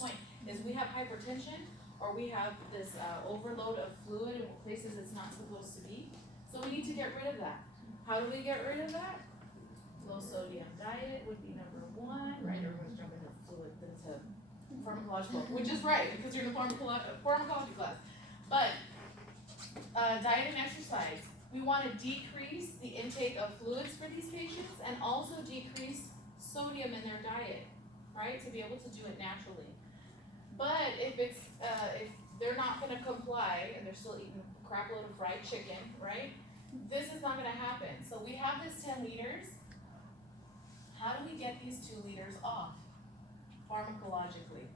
point, is we have hypertension, or we have this overload of fluid in places it's not supposed to be. So we need to get rid of that. How do we get rid of that? Low sodium diet would be number one, right? Everyone's jumping into fluid, into pharmacological, which is right, because you're in the pharmacology class. But diet and exercise. We want to decrease the intake of fluids for these patients and also decrease sodium in their diet, right? To be able to do it naturally. But if they're not going to comply and they're still eating a crap load of fried chicken, right? This is not going to happen. So we have this 10 liters. How do we get these 2 liters off pharmacologically?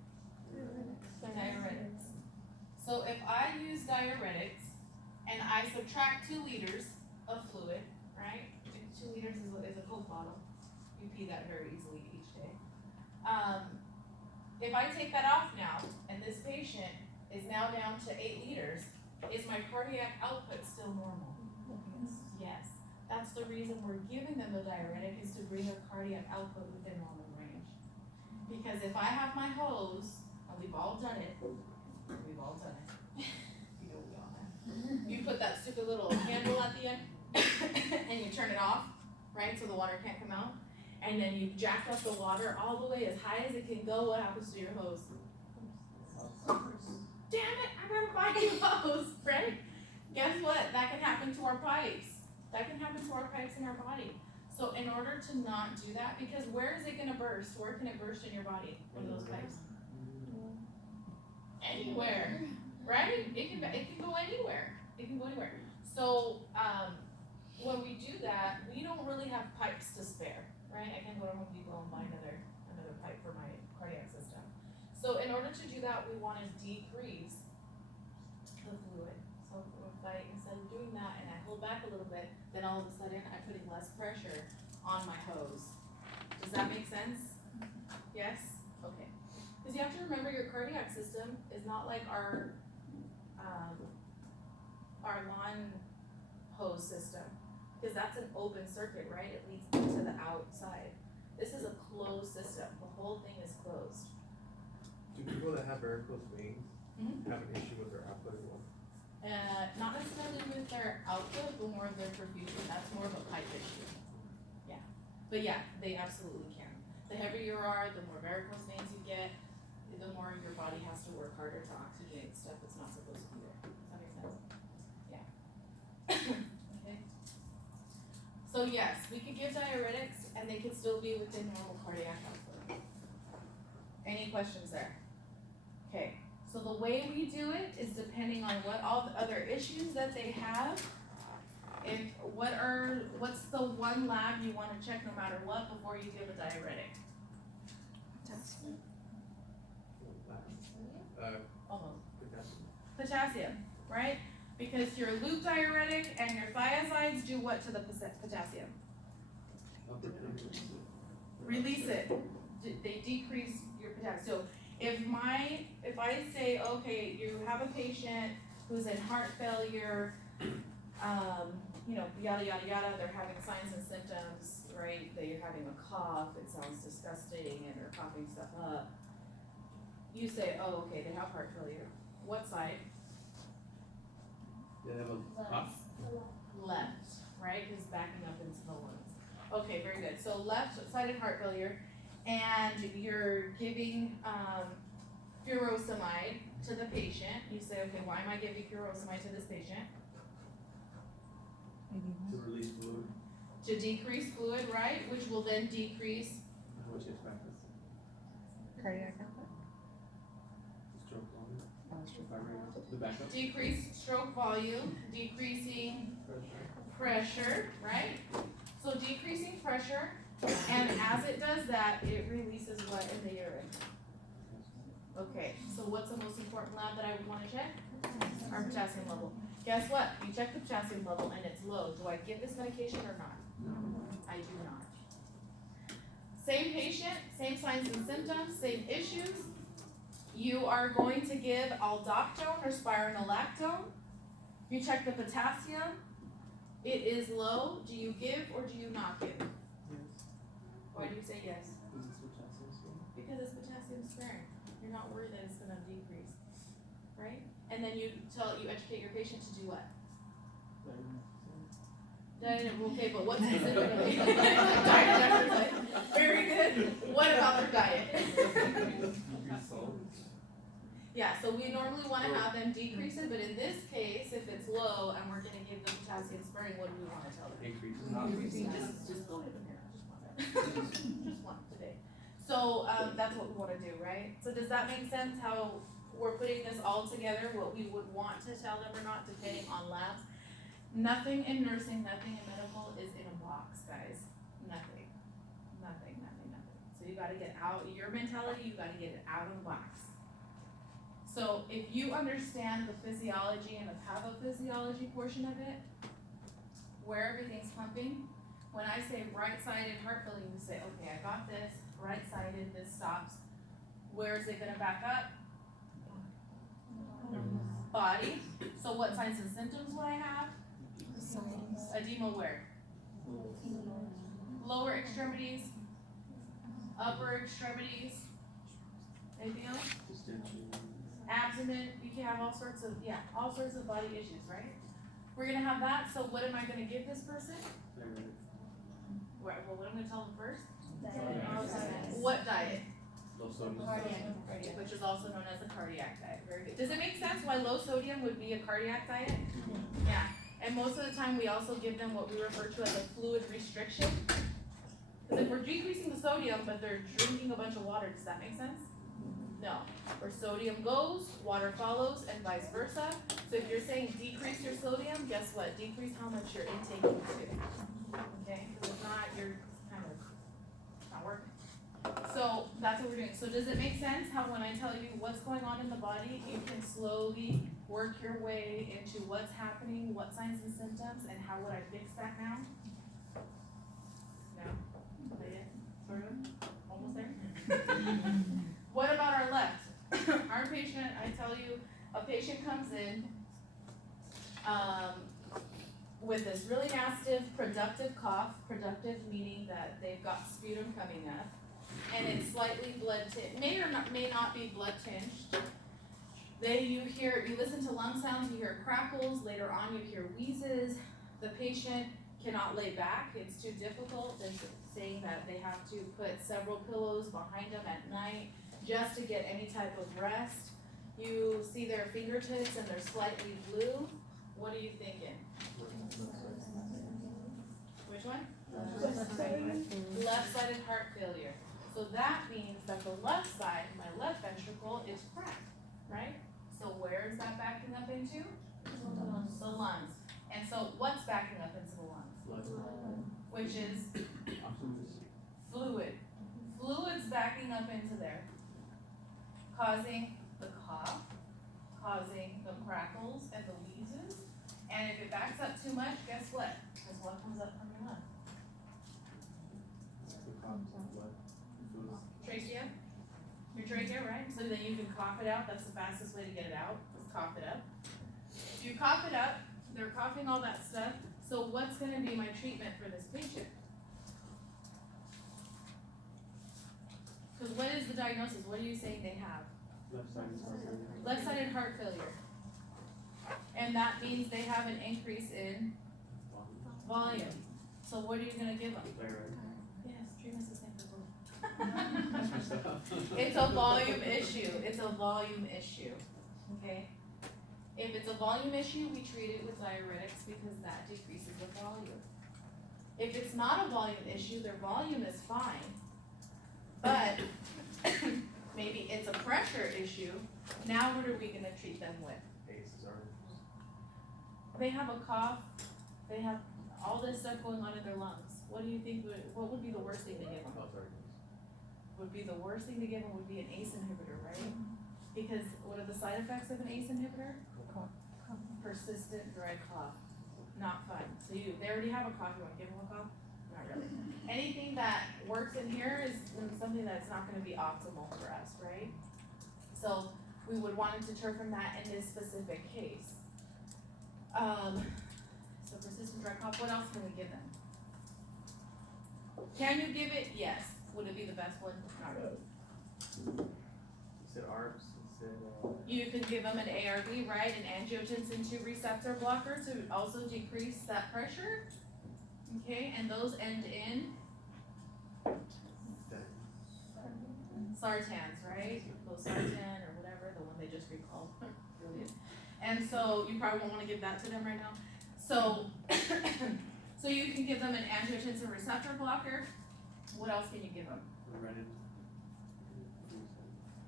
Diuretics. So if I use diuretics and I subtract 2 liters of fluid, right? 2 liters is a Coke bottle. You pee that very easily each day. If I take that off now, and this patient is now down to 8 liters, is my cardiac output still normal? Yes. That's the reason we're giving them the diuretic, is to bring their cardiac output within normal range. Because if I have my hose, and we've all done it, you know we all have. You put that stupid little handle at the end, and you turn it off, right, so the water can't come out. And then you jack up the water all the way as high as it can go. What happens to your hose? Damn it, I gotta buy a new hose, right? Guess what? That can happen to our pipes. That can happen to our pipes in our body. So in order to not do that, because where is it gonna burst? Where can it burst in your body, one of those pipes? Anywhere, right? It can go anywhere. It can go anywhere. So when we do that, we don't really have pipes to spare, right? I can go to Home Depot and buy another pipe for my cardiac system. So in order to do that, we want to decrease the fluid. So if I, instead of doing that and I hold back a little bit, then all of a sudden I'm putting less pressure on my hose. Does that make sense? Yes? Okay. Because you have to remember, your cardiac system is not like our lawn hose system, because that's an open circuit, right? It leads to the outside. This is a closed system. The whole thing is closed. Do people that have varicose veins have an issue with their output as well? Not necessarily with their output, but more of their perfusion. That's more of a pipe issue. Yeah. But yeah, they absolutely can. The heavier you are, the more varicose veins you get, the more your body has to work harder to oxygenate stuff that's not supposed to be there. Does that make sense? Yeah. Okay. So yes, we could give diuretics and they could still be within normal cardiac output. Any questions there? Okay, so the way we do it is depending on what all the other issues that they have. What's the one lab you want to check no matter what before you give a diuretic? Almost. Potassium, right? Because your loop diuretic and your thiazides do what to the potassium? Release it. They decrease your potassium. So if I say, okay, you have a patient who's in heart failure, yada yada yada, they're having signs and symptoms, right? They're having a cough, it sounds disgusting, and they're coughing stuff up. You say, oh, okay, they have heart failure. What side? They have a Left, right? Because backing up into the lungs. Okay, very good. So left-sided heart failure, and you're giving furosemide to the patient. You say, okay, why am I giving furosemide to this patient? to release fluid. To decrease fluid, right? Which will then decrease Which is factors. Cardiac output. Stroke volume. Stroke Heart rate. The backup. decrease stroke volume, decreasing pressure, right? So decreasing pressure, and as it does that, it releases what in the urine? Okay, so what's the most important lab that I would want to check? Our potassium level. Guess what? You check the potassium level and it's low. Do I give this medication or not? I do not. Same patient, same signs and symptoms, same issues. You are going to give aldactone or spironolactone. You check the potassium. It is low. Do you give or do you not give? Yes. Why do you say yes? This is potassium. Because it's potassium sparing. You're not don't worry that it's gonna decrease, right? And then you educate your patient to do what? Diet, okay, but what's specifically? Diet and exercise. Very good. What about their diet? Yeah, so we normally wanna have them decrease it, but in this case, if it's low and we're gonna give them potassium sparing, what do we wanna tell them? Increasing, just go ahead and here, just one today. So, that's what we wanna do, right? So does that make sense how we're putting this all together, what we would want to tell them or not, depending on labs? Nothing in nursing, nothing in medical is in a box, guys. Nothing. So you gotta get out, your mentality, you gotta get it out of the box. So if you understand the physiology and the pathophysiology portion of it, where everything's pumping, when I say right-sided heart failure, you say, okay, I got this, right-sided, this stops. Where is it gonna back up? Body. So what signs and symptoms will I have? Edema where? Lower extremities, upper extremities. Anything else? Abdomen, you can have all sorts of body issues, right? We're gonna have that, so what am I gonna give this person? What I'm gonna tell them first? What diet? Which is also known as a cardiac diet. Very good. Does it make sense why low sodium would be a cardiac diet? Yeah. And most of the time we also give them what we refer to as a fluid restriction. Because if we're decreasing the sodium but they're drinking a bunch of water, does that make sense? No. Where sodium goes, water follows, and vice versa. So if you're saying decrease your sodium, guess what? Decrease how much you're intaking too. Okay? Because if not, you're kind of not working. So that's what we're doing. So does it make sense how when I tell you what's going on in the body, you can slowly work your way into what's happening, what signs and symptoms, and how would I fix that now? No? Not yet? Sort of? Almost there? What about our left? Our patient, I tell you, a patient comes in with this really massive productive cough, productive meaning that they've got sputum coming up, and it's slightly blood tinged, may not be blood tinged. You listen to lung sounds, you hear crackles, later on you hear wheezes. The patient cannot lay back, it's too difficult. They're saying that they have to put several pillows behind them at night just to get any type of rest. You see their fingertips and they're slightly blue. What are you thinking? Which one? Left-sided heart failure. So that means that the left side, my left ventricle, is cracked, right? So where is that backing up into? The lungs. And so what's backing up into the lungs? Which is fluid. Fluid's backing up into there, causing the cough, causing the crackles and the wheezes. And if it backs up too much, guess what? Guess what comes up from your lung? Trachea? Your trachea, right? So then you can cough it out. That's the fastest way to get it out, is cough it up. If you cough it up, they're coughing all that stuff. So what's gonna be my treatment for this patient? Because what is the diagnosis? What are you saying they have? Left-sided heart failure. And that means they have an increase in volume. So what are you gonna give them? Yes, treatment's the same for both. It's a volume issue. It's a volume issue. Okay? If it's a volume issue, we treat it with diuretics because that decreases the volume. If it's not a volume issue, their volume is fine. But maybe it's a pressure issue. Now what are we gonna treat them with? They have a cough, they have all this stuff going on in their lungs. What do you think what would be the worst thing to give them? Would be the worst thing to give them would be an ACE inhibitor, right? Because what are the side effects of an ACE inhibitor? Persistent dry cough. Not fun. So they already have a cough, you wanna give them a cough? Not really. Anything that works in here is something that's not gonna be optimal for us, right? So we would want to deter from that in this specific case. So persistent dry cough, what else can we give them? Can you give it? Yes. Would it be the best one? Not really. said ARBs, it said, You can give them an ARB, right, an angiotensin II receptor blocker to also decrease that pressure. Okay, and those end in sartans, right? Losartan or whatever, the one they just recalled. Brilliant. And so you probably won't want to give that to them right now. So, so you can give them an angiotensin receptor blocker. What else can you give them? Reddit.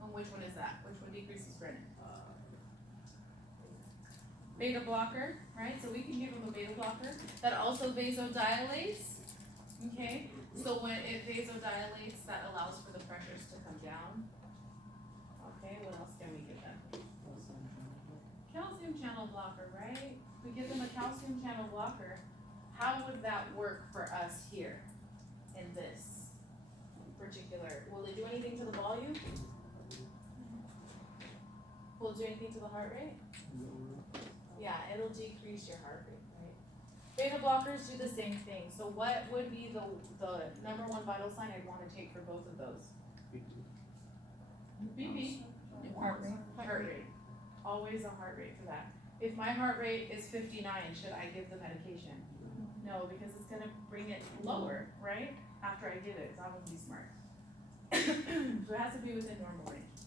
And which one is that? Which one decreases renin? Beta blocker, right? So we can give them a beta blocker that also vasodilates. Okay, so when it vasodilates, that allows for the pressures to come down. Okay, what else can we give them? Calcium channel blocker, right? We give them a calcium channel blocker. How would that work for us here in this particular? Will it do anything to the volume? Will it do anything to the heart rate? Yeah, it'll decrease your heart rate, right? Beta blockers do the same thing. So what would be the number one vital sign I'd want to take for both of those? BP. Heart rate. Heart rate. Always a heart rate for that. If my heart rate is 59, should I give the medication? No, because it's gonna bring it lower, right? After I give it, 'cause I want to be smart. So it has to be within normal range.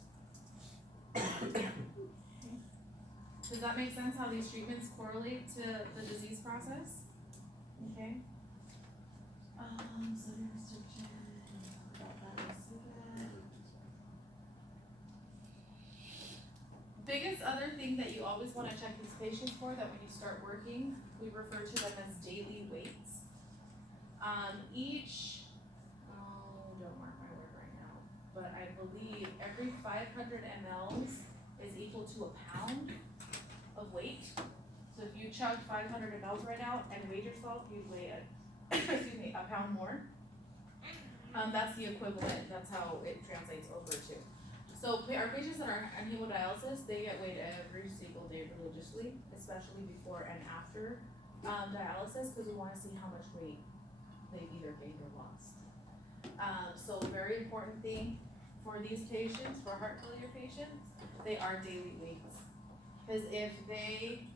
Does that make sense how these treatments correlate to the disease process? Okay. Sodium restriction, about that, let's do that. Biggest other thing that you always wanna check these patients for, that when you start working, we refer to them as daily weights. Don't mark my word right now, but I believe every 500 mLs is equal to a pound of weight. So if you chug 500 mLs right now and weighed yourself, you'd weigh a pound more. That's the equivalent, that's how it translates over to. So our patients that are on hemodialysis, they get weighed every single day religiously, especially before and after dialysis, because we wanna see how much weight they've either gained or lost. So very important thing for these patients, for heart failure patients, they are daily weights. Because if they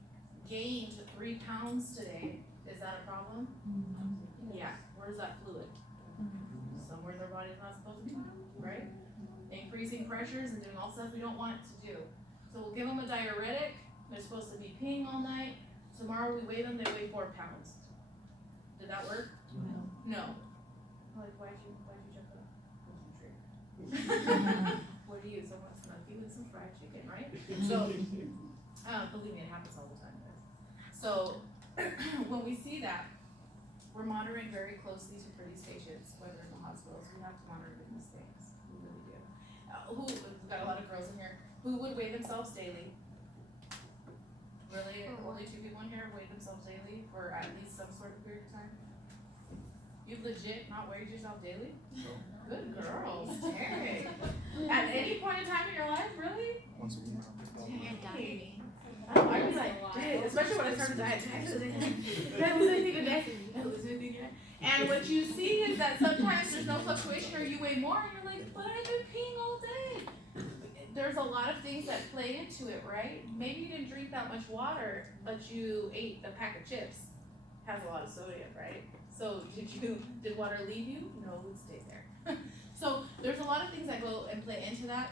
gained 3 pounds today, is that a problem? Yeah, where's that fluid? Somewhere their body's not supposed to be, right? Increasing pressures and doing all stuff we don't want it to do. So we'll give them a diuretic, they're supposed to be peeing all night. Tomorrow we weigh them, they weigh 4 pounds. Did that work? No. Like, why'd you check that? What do you, someone's gonna feed with some fried chicken, right? So, believe me, it happens all the time, guys. So, when we see that, we're monitoring very closely for these patients, whether in the hospitals, we have to monitor these things, we really do. We've got a lot of girls in here, who would weigh themselves daily? Really, only 2 people in here weigh themselves daily for at least some sort of period of time? You've legit not weighed yourself daily? Good girls, dang. At any point in time in your life, really? Once a week. Dang. I was like, dang, especially when I started diet. Did I lose anything today? And what you see is that sometimes there's no fluctuation or you weigh more and you're like, but I've been peeing all day. There's a lot of things that play into it, right? Maybe you didn't drink that much water, but you ate a pack of chips. Has a lot of sodium, right? So did water leave you? No, it stayed there. So there's a lot of things that go and play into that.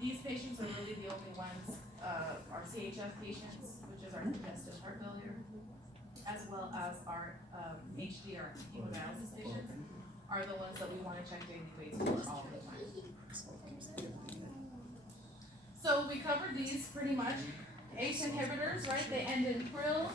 These patients are really the only ones, our CHF patients, which is our congestive heart failure, as well as our HD, our hemodialysis patients, are the ones that we want to check daily weights for all the time. So we covered these pretty much. ACE inhibitors, right? They end in pril.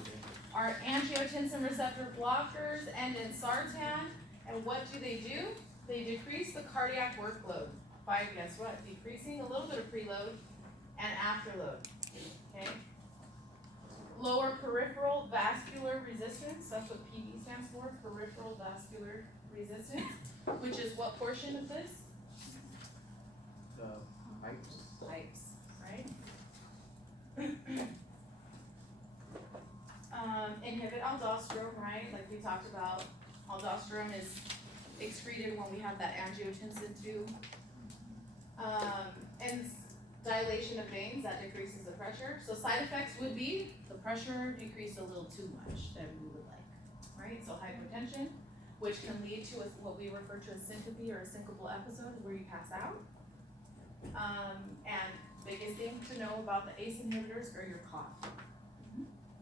Our angiotensin receptor blockers end in sartan. And what do? They decrease the cardiac workload by, guess what? Decreasing a little bit of preload and afterload, okay? Lower peripheral vascular resistance, that's what PD stands for, peripheral vascular resistance, which is what portion of this? The pipes. Pipes, right? Inhibit aldosterone, right? Like we talked about, aldosterone is excreted when we have that angiotensin II. and dilation of veins, that decreases the pressure. So side effects would be the pressure decreased a little too much than we would like, right? So hypertension, which can lead to what we refer to as syncope or a syncopal episode where you pass out. And biggest thing to know about the ACE inhibitors are your cough.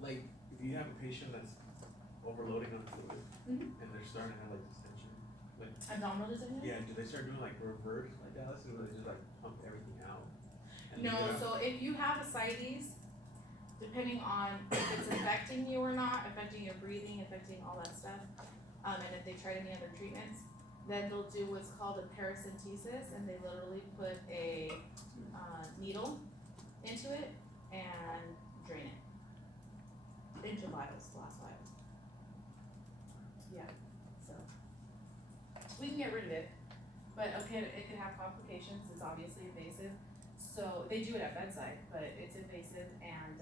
Like, if you have a patient that's overloading on fluid, Mhm. and they're starting to have like distension, like, Abdominal distension? yeah, do they start doing like reverse like dialysis, or do they just like pump everything out? And leave No, it out? so if you have ascites, depending on if it's affecting you or not, affecting your breathing, affecting all that stuff, and if they tried any other treatments, then they'll do what's called a paracentesis, and they literally put a needle into it and drain it into vials, glass vials. Yeah, so we can get rid of it, but okay, it can have complications. It's obviously invasive. So they do it at bedside, but it's invasive, and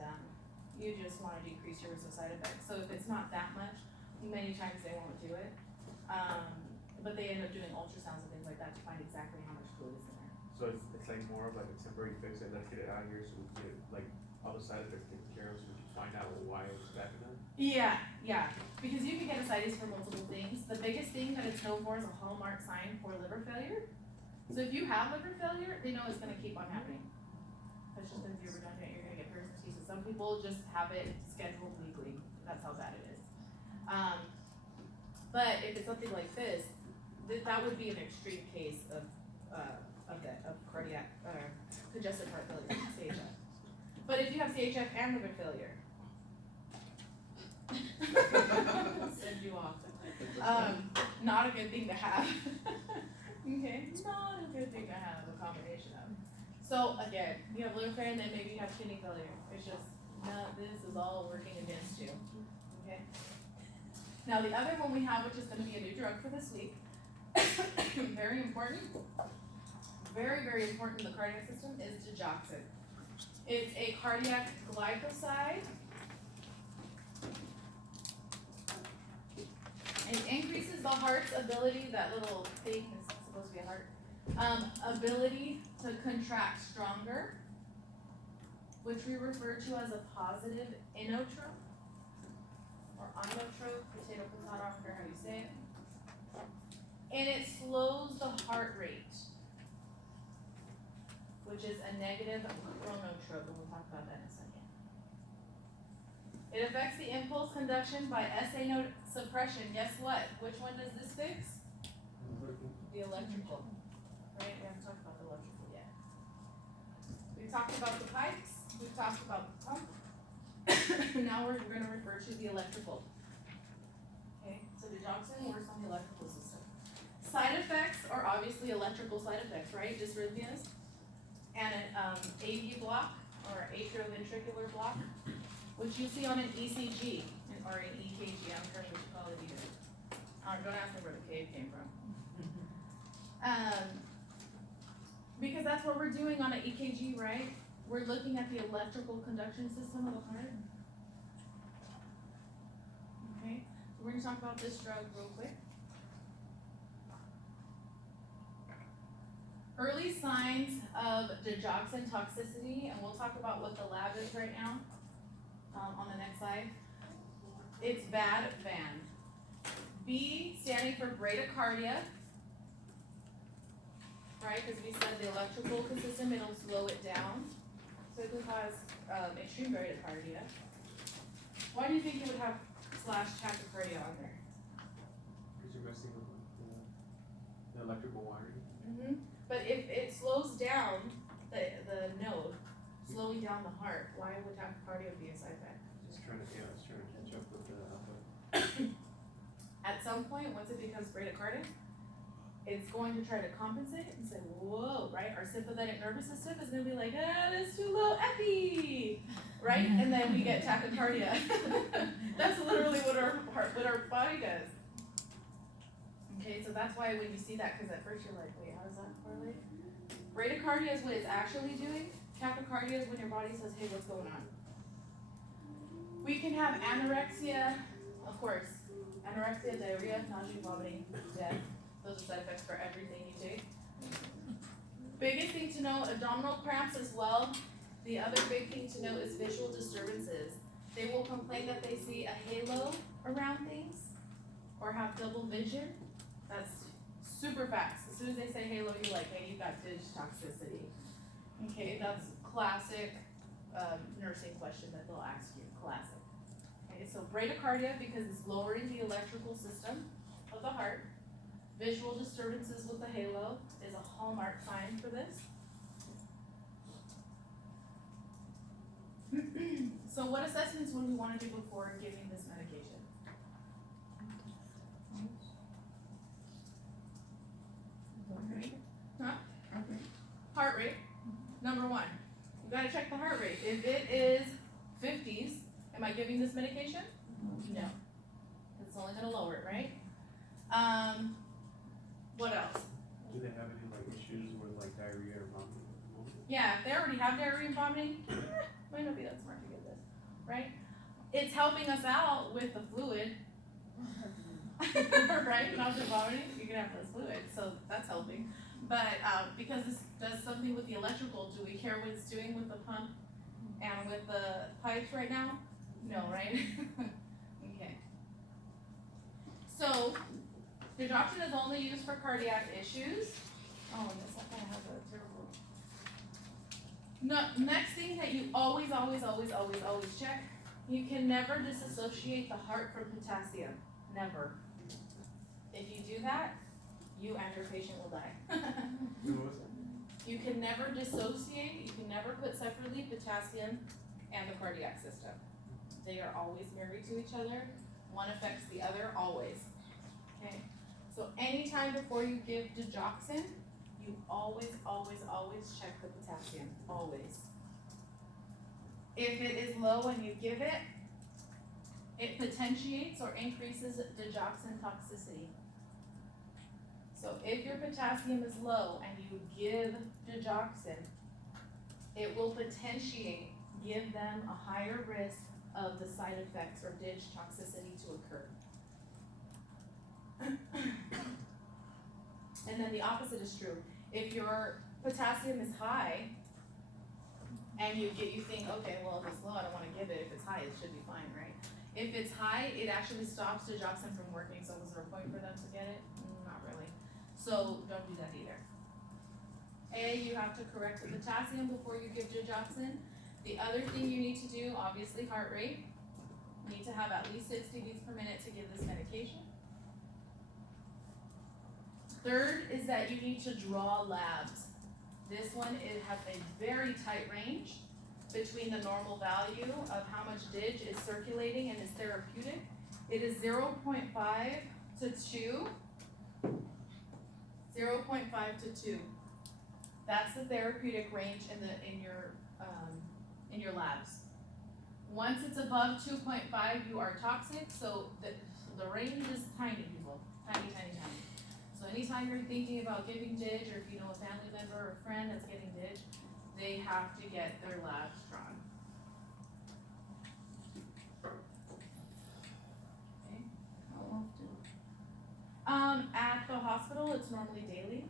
you just want to decrease your risk of side effects. So if it's not that much, many times they won't do it. But they end up doing ultrasounds and things like that to find exactly how much fluid is in there. So it's like more of like a temporary fix, and let's get it out of here so we can get like all the side effects taken care of, so we can find out why it's backing up. Yeah, because you can get ascites for multiple things. The biggest thing that it's known for is a hallmark sign for liver failure. So if you have liver failure, they know it's gonna keep on happening. That's just if you're redundant, you're gonna get paracentesis. Some people just have it scheduled weekly. That's how bad it is. But if it's something like this, that would be an extreme case of cardiac congestive heart failure, CHF. But if you have CHF and liver failure, send you off. Not a good thing to have. Okay, not a good thing to have a combination of. So again, you have liver failure and then maybe you have kidney failure. It's just, no, this is all working against you, okay? Now the other one we have, which is gonna be a new drug for this week, very important, very important in the cardiac system, is digoxin. It's a cardiac glycoside. It increases the heart's ability, that little thing is supposed to be a heart, ability to contract stronger, which we refer to as a positive inotrope, or inotrope, potato, I don't care how you say it. And it slows the heart rate, which is a negative chronotrope, and we'll talk about that in a second. It affects the impulse conduction by SA node suppression. Guess what? Which one does this fix? The electrical. Right? We haven't talked about the electrical yet. We've talked about the pipes. We've talked about the pump. Now we're gonna refer to the electrical. Okay, so digoxin works on the electrical system. Side effects are obviously electrical side effects, right? Dysrhythmias and an AV block or atrioventricular block, which you see on an ECG or an EKG. I'm sure what you call it either. Don't ask me where the cave came from. Because that's what we're doing on an EKG, right? We're looking at the electrical conduction system of the heart. Okay, so we're gonna talk about this drug real quick. Early signs of digoxin toxicity, and we'll talk about what the lab is right now, on the next slide. It's bad van. B standing for bradycardia, right? Because we said the electrical system, it'll slow it down. So it could cause extreme bradycardia. Why do you think you would have /tachycardia on there? Because you're messing with the electrical wiring. Mm-hmm. But if it slows down the node, slowing down the heart, why would tachycardia be a side effect? It's trying to catch up with the output. At some point, once it becomes bradycardia, it's going to try to compensate and say, whoa, right? Our sympathetic nervous system is gonna be like, that's too low epi, right? And then we get tachycardia. That's literally what our body does. Okay, so that's why when you see that, because at first you're like, wait, how does that correlate? Bradycardia is what it's actually doing. Tachycardia is when your body says, hey, what's going on? We can have anorexia, of course. Anorexia, diarrhea, nausea, vomiting, death. Those are side effects for everything you take. Biggest thing to know, abdominal cramps as well. The other big thing to know is visual disturbances. They will complain that they see a halo around things or have double vision. That's super fast. As soon as they say halo, you're like, hey, you got dig toxicity. Okay, that's classic nursing question that they'll ask you, classic. Okay, so bradycardia because it's lowering the electrical system of the heart. Visual disturbances with the halo is a hallmark sign for this. So what assessments would we want to do before giving this medication? Huh? Heart rate, number one. You gotta check the heart rate. If it is 50s, am I giving this medication? No. It's only gonna lower it, right? What else? Do they have any like issues with like diarrhea or vomiting? Yeah, if they already have diarrhea and vomiting, might not be that smart to give this, right? It's helping us out with the fluid, right? Not just vomiting, you can have less fluid, so that's helping. But because this does something with the electrical, do we care what it's doing with the pump and with the pipes right now? No, right? Okay. So, digoxin is only used for cardiac issues. Oh, yes, that kind of has a terrible. No, next thing that you always check, you can never disassociate the heart from potassium. Never. If you do that, you and your patient will die. You can never dissociate, you can never put separately potassium and the cardiac system. They are always married to each other. One affects the other, always. Okay? So anytime before you give digoxin, you always check the potassium, always. If it is low and you give it, it potentiates or increases digoxin toxicity. So if your potassium is low and you give digoxin, it will potentiate, give them a higher risk of the side effects or dig toxicity to occur. And then the opposite is true. If your potassium is high and you think, okay, well, if it's low, I don't want to give it. If it's high, it should be fine, right? If it's high, it actually stops digoxin from working. So was there a point for them to get it? Not really. So don't do that either. You have to correct the potassium before you give digoxin. The other thing you need to do, obviously, heart rate. You need to have at least 60 beats per minute to give this medication. Third is that you need to draw labs. This one, it has a very tight range between the normal value of how much dig is circulating and is therapeutic. It is 0.5 to 2. 0.5 to 2. That's the therapeutic range in your labs. Once it's above 2.5, you are toxic. So the range is tiny, people. Tiny. So anytime you're thinking about giving dig, or if you know a family member or a friend that's getting dig, they have to get their labs drawn. Okay. How often? At the hospital, it's normally daily.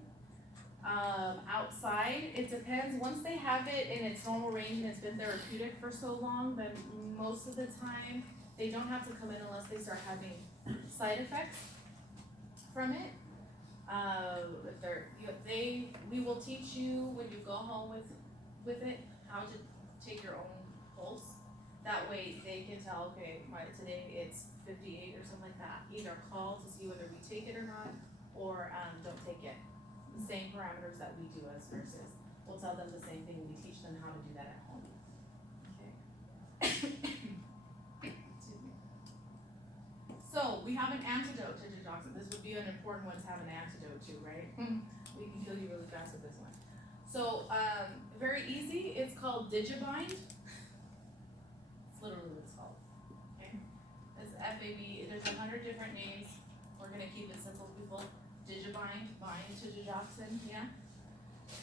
Outside, it depends. Once they have it in its normal range and it's been therapeutic for so long, then most of the time they don't have to come in unless they start having side effects from it. We will teach you when you go home with it how to take your own pulse. That way they can tell, okay, today it's 58 or something like that. Either call to see whether we take it or not, or don't take it. The same parameters that we do as nurses. We'll tell them the same thing. We teach them how to do that at home. Okay. Excuse me. So we have an antidote to digoxin. This would be an important one to have an antidote to, right? We can kill you really fast with this one. So very easy. It's called Digibind. It's literally what it's called. Okay. It's FAB. There's 100 different names. We're gonna keep it simple, people. Digibind, bind to digoxin, yeah?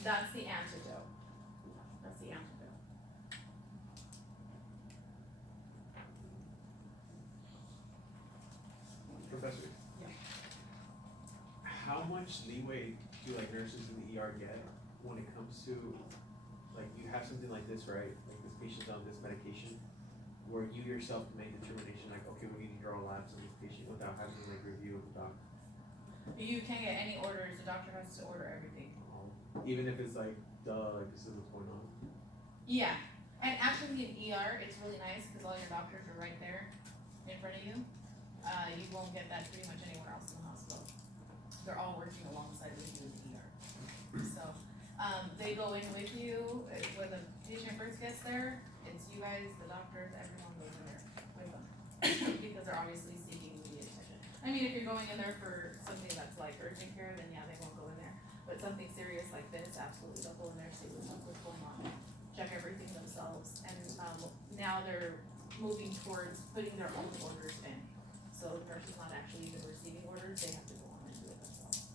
That's the antidote. That's the antidote. Professor. Yeah. How much leeway do like nurses in the ER get when it comes to, like, you have something like this, right? Like this patient's on this medication, where you yourself make the determination, like, okay, we need to draw labs on this patient without having like review of the doc. You can't get any orders, the doctor has to order everything. Even if it's like, like this is what's going on. Yeah, and actually in ER, it's really nice because all your doctors are right there in front of you. You won't get that pretty much anywhere else in the hospital. They're all working alongside with you in the ER. So, they go in with you, when the patient first gets there, it's you guys, the doctors, everyone goes in there with them. Because they're obviously seeking immediate attention. I mean, if you're going in there for something that's like urgent care, then yeah, they won't go in there. But something serious like this, absolutely, they'll go in there, see what's going on, check everything themselves, and, now they're moving towards putting their own orders in. So the nurse is not actually even receiving orders, they have to go on and do it themselves.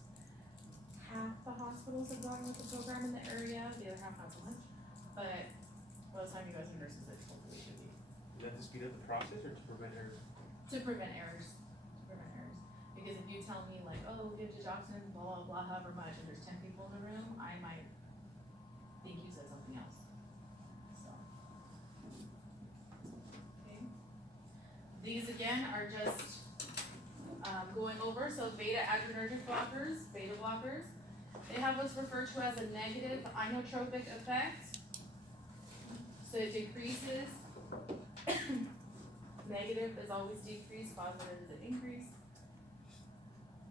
Half the hospitals have gone with the program in the area, the other half not so much, but by the time you guys are nurses, it hopefully should be. Is that to speed up the process or to prevent errors? To prevent errors, because if you tell me like, oh, give digoxin, blah, blah, blah, however much, and there's 10 people in the room, I might think you said something else, so. Okay. These again are just, going over, so beta adrenergic blockers, beta blockers, they have what's referred to as a negative inotropic effect. So it decreases, negative is always decrease, positive is an increase.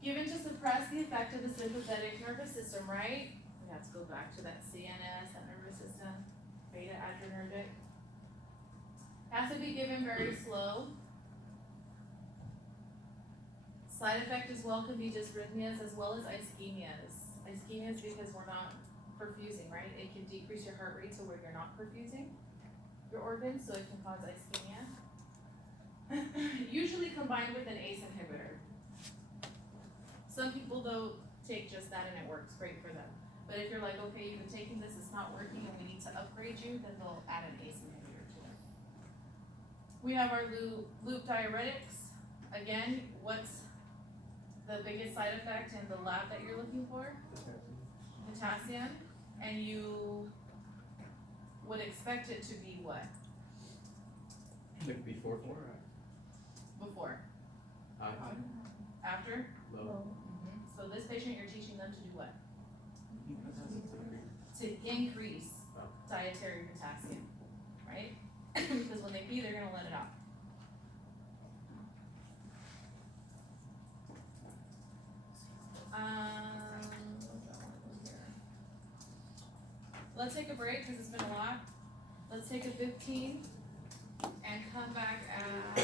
Given to suppress the effect of the sympathetic nervous system, right? We have to go back to that CNS, that nervous system, beta adrenergic. Has to be given very slow. Side effect as well could be dysrhythmias as well as ischemias. Ischemias because we're not perfusing, right? It can decrease your heart rate to where you're not perfusing your organs, so it can cause ischemia. Usually combined with an ACE inhibitor. Some people though take just that and it works great for them. But if you're like, okay, you've been taking this, it's not working and we need to upgrade you, then they'll add an ACE inhibitor to it. We have our loop diuretics. Again, what's the biggest side effect in the lab that you're looking for? Potassium. And you would expect it to be what? Like before or Before. after? After? Low. So this patient, you're teaching them to do what? To increase dietary potassium, right? Because when they pee, they're gonna let it out. Let's take a break because it's been a lot. Let's take a 15 and come back at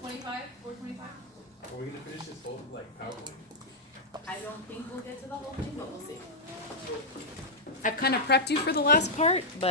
25, 4:25. Are we gonna finish this whole like PowerPoint? I don't think we'll get to the whole thing, but we'll see. I've kind of prepped you for the last part, but